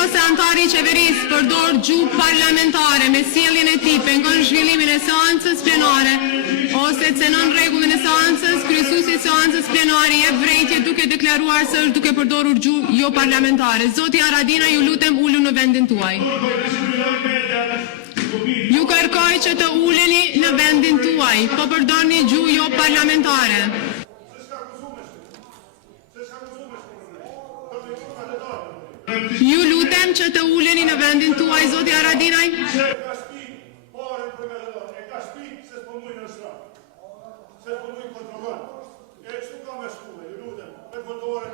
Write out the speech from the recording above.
ose antari i qeverisë përdor gjuhë parlamentare me sjelljen e tij pengon zhvillimin e seancës plenare ose cenon rregullin e seancës, kryesuesi i seancës plenare jep vërejtje duke deklaruar se është duke përdorur gjuhë jo parlamentare. Zoti Haradinaj, ju lutem ulu në vendin tuaj. Ju kërkoj që të uleni në vendin tuaj, po përdorni gjuhë jo parlamentare. Ju lutem që të uleni në vendin tuaj, zoti Haradinaj. Deputat,